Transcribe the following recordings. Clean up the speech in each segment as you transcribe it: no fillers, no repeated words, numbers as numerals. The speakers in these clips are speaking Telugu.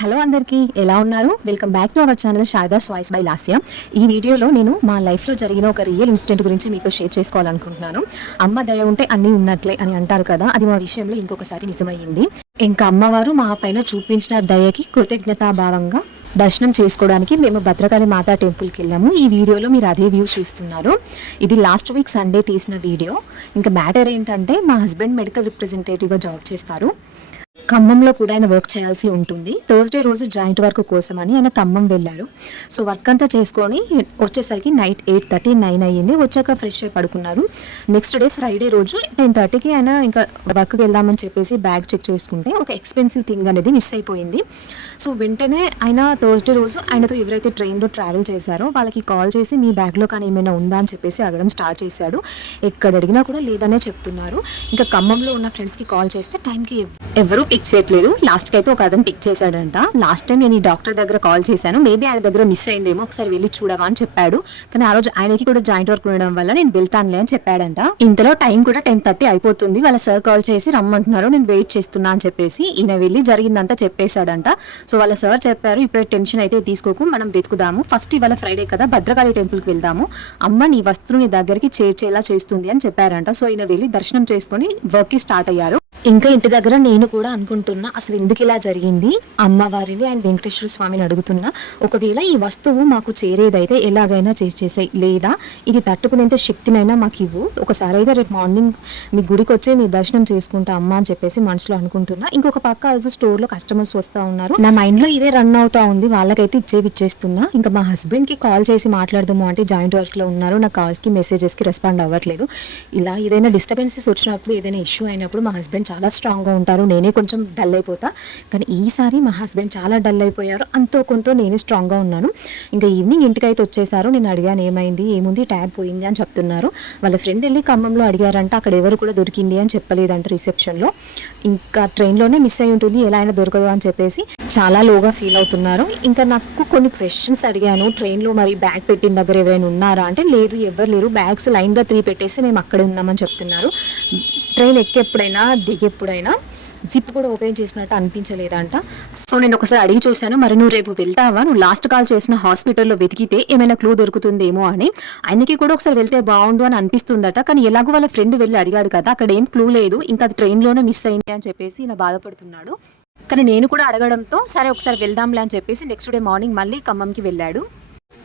హలో అందరికీ ఎలా ఉన్నారు? Welcome back to our channel Sharada's voice by Lasya. ఈ వీడియోలో నేను మా లైఫ్లో జరిగిన ఒక రియల్ ఇన్సిడెంట్ గురించి మీతో షేర్ చేసుకోవాలనుకుంటున్నాను. అమ్మ దయ ఉంటే అన్నీ ఉన్నట్లే అని అంటారు కదా, అది మా విషయంలో ఇంకొకసారి నిజమయ్యింది. ఇంకా అమ్మవారు మా పైన చూపించిన దయకి కృతజ్ఞతాభావంగా దర్శనం చేసుకోవడానికి మేము భద్రకాళి మాతా టెంపుల్కి వెళ్ళాము. ఈ వీడియోలో మీరు అదే వ్యూ చూస్తున్నారు. ఇది లాస్ట్ వీక్ సండే తీసిన వీడియో. ఇంకా మ్యాటర్ ఏంటంటే, మా హస్బెండ్ మెడికల్ రిప్రజెంటేటివ్గా జాబ్ చేస్తారు. ఖమ్మంలో కూడా ఆయన వర్క్ చేయాల్సి ఉంటుంది. థర్స్డే రోజు జాయింట్ వర్క్ కోసమని ఆయన ఖమ్మం వెళ్ళారు. సో వర్క్ అంతా చేసుకొని వచ్చేసరికి నైట్ 8:30, 9 అయ్యింది. వచ్చాక ఫ్రెష్ అయి పడుకున్నారు. నెక్స్ట్ డే ఫ్రైడే రోజు 10:30కి ఆయన ఇంకా వర్క్కి వెళ్దామని చెప్పేసి బ్యాగ్ చెక్ చేసుకుంటే ఒక ఎక్స్పెన్సివ్ థింగ్ అనేది మిస్ అయిపోయింది. సో వెంటనే ఆయన థర్స్డే రోజు ఆయనతో ఎవరైతే ట్రైన్లో ట్రావెల్ చేశారో వాళ్ళకి కాల్ చేసి మీ బ్యాగ్లో కానీ ఏమైనా ఉందా అని చెప్పేసి అడగడం స్టార్ట్ చేశాడు. ఎక్కడ అడిగినా కూడా లేదనే చెప్తున్నారు. ఇంకా ఖమ్మంలో ఉన్న ఫ్రెండ్స్కి కాల్ చేస్తే టైంకి ఎవరు పిక్ చేయట్లేదు. లాస్ట్కి అయితే ఒక అతను పిక్ చేశాడంట. లాస్ట్ టైం నేను ఈ డాక్టర్ దగ్గర కాల్ చేశాను, మేబీ ఆయన దగ్గర మిస్ అయిందేమో, ఒకసారి వెళ్ళి చూడవా అని చెప్పాడు. కానీ ఆ రోజు ఆయనకి కూడా జాయింట్ వర్క్ ఉండడం వల్ల నేను వెళ్తానులే అని చెప్పాడంట. ఇంతలో టైం కూడా 10:30 అయిపోతుంది. వాళ్ళ సార్ కాల్ చేసి రమ్మంటున్నారు, నేను వెయిట్ చేస్తున్నా అని చెప్పేసి ఈయన వెళ్ళి జరిగిందంతా చెప్పేశాడంట. సో వాళ్ళ సార్ చెప్పారు, ఇప్పుడు టెన్షన్ అయితే తీసుకోకు, మనం వెతుకుదాము. ఫస్ట్ ఇవాళ ఫ్రైడే కదా, భద్రకాళి టెంపుల్కి వెళ్దాము, అమ్మ నీ వస్తువుని నీ దగ్గరికి చేర్చేలా చేస్తుంది అని చెప్పారంట. సో ఈయన వెళ్ళి దర్శనం చేసుకుని వర్క్కి స్టార్ట్ అయ్యారు. ఇంకా ఇంటి దగ్గర నేను కూడా అనుకుంటున్నా, అసలు ఎందుకు ఇలా జరిగింది, అమ్మవారిని అండ్ వెంకటేశ్వర స్వామిని అడుగుతున్నా. ఒకవేళ ఈ వస్తువు మాకు చేరేదైతే ఎలాగైనా చేసేసాయి, లేదా ఇది తట్టుకునేంత శక్తినైనా మాకు ఇవ్వు. ఒకసారి అయితే రేపు మార్నింగ్ మీ గుడికి వచ్చి మీ దర్శనం చేసుకుంటా అమ్మ అని చెప్పేసి మనసులో అనుకుంటున్నా. ఇంకొక పక్క రోజు స్టోర్లో కస్టమర్స్ వస్తూ ఉన్నారు. నా మైండ్లో ఇదే రన్ అవుతా ఉంది. వాళ్ళకైతే ఇచ్చేస్తున్నా. ఇంకా మా హస్బెండ్కి కాల్ చేసి మాట్లాడదాము అంటే జాయింట్ వర్క్లో ఉన్నారు. నా కాల్స్కి మెసేజెస్కి రెస్పాండ్ అవ్వట్లేదు. ఇలా ఏదైనా డిస్టర్బెన్సెస్ వచ్చినప్పుడు, ఏదైనా ఇష్యూ అయినప్పుడు మా హస్బెండ్ చాలా స్ట్రాంగ్గా ఉంటారు, నేనే కొంచెం డల్ అయిపోతా. కానీ ఈసారి మా హస్బెండ్ చాలా డల్ అయిపోయారు. అంతో కొంత నేనే స్ట్రాంగ్గా ఉన్నాను. ఇంకా ఈవినింగ్ ఇంటికైతే వచ్చేసారు. నేను అడిగాను ఏమైంది, ఏముంది, ట్యాబ్ పోయింది అని చెప్తున్నారు. వాళ్ళ ఫ్రెండ్ వెళ్ళి ఖమ్మంలో అడిగారంట, అక్కడ ఎవరు కూడా దొరికింది అని చెప్పలేదంట రిసెప్షన్లో. ఇంకా ట్రైన్లోనే మిస్ అయి ఉంటుంది, ఎలా అయినా దొరకదు అని చెప్పేసి చాలా లోగా ఫీల్ అవుతున్నారు. ఇంకా నాకు కొన్ని క్వశ్చన్స్ అడిగాను, ట్రైన్లో మరి బ్యాగ్ పెట్టిన దగ్గర ఎవరైనా ఉన్నారా అంటే లేదు, ఎవరు లేరు, బ్యాగ్స్ లైన్గా 3 పెట్టేసి మేము అక్కడే ఉన్నామని చెప్తున్నారు. ట్రైన్ ఎక్కేప్పుడైనా దిగేప్పుడైనా జిప్ కూడా ఓపెన్ చేసినట్టు అనిపించలేదంట. సో నేను ఒకసారి అడిగి చూశాను, మరి నువ్వు రేపు వెళ్తావా, నువ్వు లాస్ట్ కాల్ చేసిన హాస్పిటల్లో వెతికితే ఏమైనా క్లూ దొరుకుతుందేమో అని. ఆయనకి కూడా ఒకసారి వెళ్తే బాగుండు అని అనిపిస్తుందట. కానీ ఎలాగో వాళ్ళ ఫ్రెండ్ వెళ్ళి అడిగాడు కదా, అక్కడ ఏం క్లూ లేదు, ఇంకా అది ట్రైన్లోనే మిస్ అయింది అని చెప్పేసి ఈయన బాధపడుతున్నాడు. కానీ నేను కూడా అడగడంతో సరే ఒకసారి వెళ్దాంలే అని చెప్పేసి నెక్స్ట్ డే మార్నింగ్ మళ్ళీ ఖమ్మంకి వెళ్ళాడు.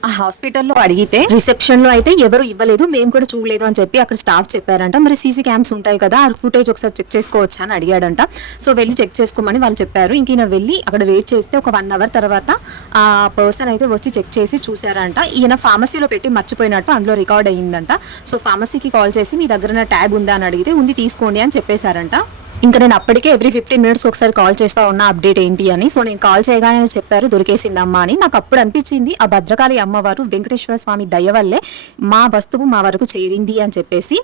ఆ హాస్పిటల్లో అడిగితే రిసెప్షన్లో అయితే ఎవరు ఇవ్వలేదు, మేము కూడా చూడలేదు అని చెప్పి అక్కడ స్టాఫ్ చెప్పారంట. మరి సీసీ క్యామ్స్ ఉంటాయి కదా, ఆ ఫుటేజ్ ఒకసారి చెక్ చేసుకోవచ్చా అని అడిగాడంట. సో వెళ్ళి చెక్ చేసుకోమని వాళ్ళు చెప్పారు. ఇంక ఈయన వెళ్ళి అక్కడ వెయిట్ చేస్తే ఒక 1 అవర్ తర్వాత ఆ పర్సన్ అయితే వచ్చి చెక్ చేసి చూసారంట. ఈయన ఫార్మసీలో పెట్టి మర్చిపోయినట్టు అందులో రికార్డ్ అయ్యిందంట. సో ఫార్మసీకి కాల్ చేసి మీ దగ్గర ట్యాబ్ ఉందా అని అడిగితే ఉంది, తీసుకోండి అని చెప్పేశారంట. ఇంకా నేను అప్పటికే ఎవ్రీ 15 minutes ఒకసారి కాల్ చేస్తా ఉన్నా అప్డేట్ ఏంటి అని. సో నేను కాల్ చేయగానే చెప్పారు దొరికేసిందమ్మా అని. నాకు అప్పుడు అనిపించింది, ఆ భద్రకాళి అమ్మవారు వెంకటేశ్వర స్వామి దయ వల్లే మా వస్తువు మా వరకు చేరింది అని చెప్పేసి.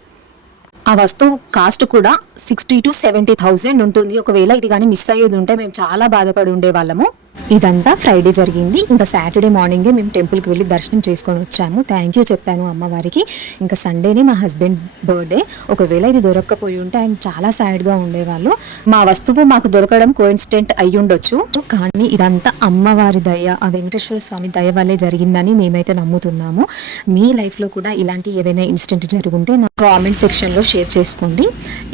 ఆ వస్తువు కాస్ట్ కూడా 60,000 to 70,000 ఉంటుంది. ఒకవేళ ఇది కానీ మిస్ అయ్యేది ఉంటే మేము చాలా బాధపడి ఉండేవాళ్ళము. ఇదంతా ఫ్రైడే జరిగింది. ఇంకా సాటర్డే మార్నింగే మేము టెంపుల్కి వెళ్ళి దర్శనం చేసుకొని వచ్చాము. థ్యాంక్ యూ చెప్పాను అమ్మవారికి. ఇంకా సండేనే మా హస్బెండ్ బర్త్డే. ఒకవేళ ఇది దొరక్కపోయి ఉంటే ఆయన చాలా సాడ్గా ఉండేవాళ్ళు. మా వస్తువు మాకు దొరకడం కోఇన్సిడెంట్ అయ్యి ఉండొచ్చు, కానీ ఇదంతా అమ్మవారి దయ, ఆ వెంకటేశ్వర స్వామి దయ వల్లే జరిగిందని మేమైతే నమ్ముతున్నాము. మీ లైఫ్లో కూడా ఇలాంటి ఏవైనా ఇన్సిడెంట్ జరుగుంటే నా కామెంట్ సెక్షన్లో షేర్ చేసుకోండి.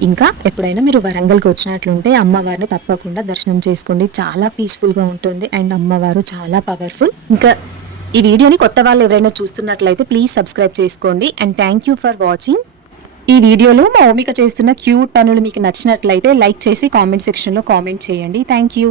ఇంకా ఎప్పుడైనా మీరు వరంగల్కి వచ్చినట్లుంటే అమ్మవారిని తప్పకుండా దర్శనం చేసుకోండి, చాలా పీస్ఫుల్గా ఉంటుంది అండ్ అమ్మవారు చాలా పవర్ఫుల్. ఇంకా ఈ వీడియోని కొత్త వాళ్ళు ఎవరైనా చూస్తున్నట్లయితే ప్లీజ్ సబ్స్క్రైబ్ చేసుకోండి and thank you for watching. ఈ వీడియోలో మా ఓమిక చేస్తున్న క్యూట్ పనులు మీకు నచ్చినట్లయితే లైక్ చేసి కామెంట్ సెక్షన్లో కామెంట్ చేయండి. Thank you.